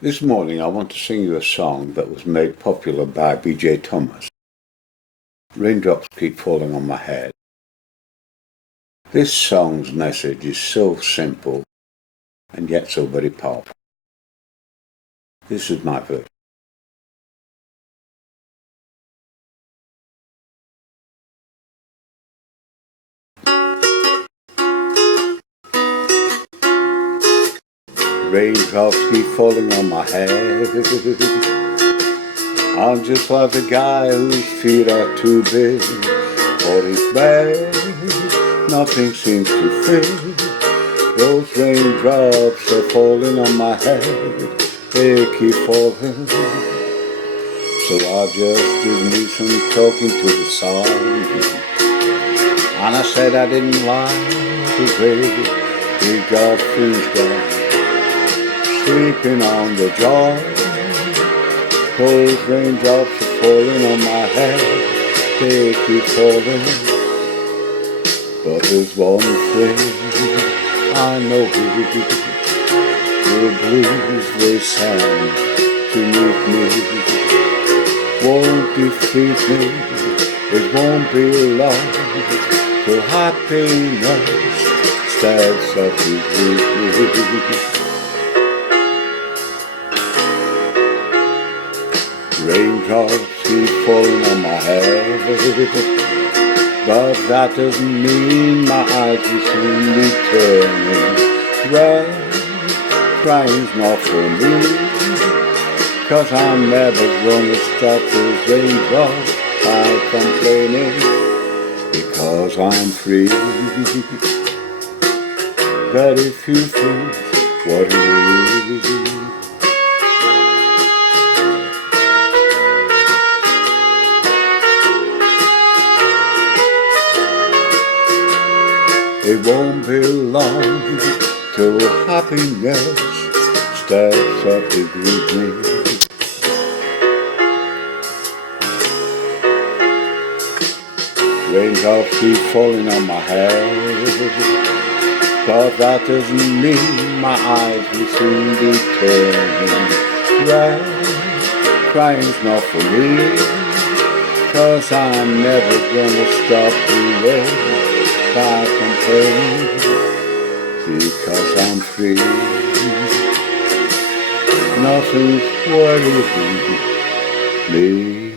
This morning I want to sing you a song that was made popular by B.J. Thomas. Raindrops Keep Falling on My Head. This song's message is so simple and yet so very powerful. This is my verse. Raindrops keep falling on my head. I'm just like the guy whose feet are too big for his bed. Nothing seems to fit. Those raindrops are falling on my head. They keep falling. So I just did me some talking to the sun. And I said I didn't like the way he got things done. Sleeping on the job. Those raindrops are falling on my head. They keep falling. But there's one thing I know. The blues they sang to meet me won't defeat me. It won't be long till happiness stands up to greet me. Raindrops keep falling on my head, but that doesn't mean my eyes will soon be turning red. Crying's not for me, 'cause I'm never gonna stop those raindrops by complaining, because I'm free. But if you think what it is, it won't be long till happiness steps up to greet me. Raindrops keep falling on my head, but that doesn't mean my eyes will soon be turning red. Crying's not for me, 'cause I'm never gonna stop the rain by complaining, because I'm free. Nothing's worrying me.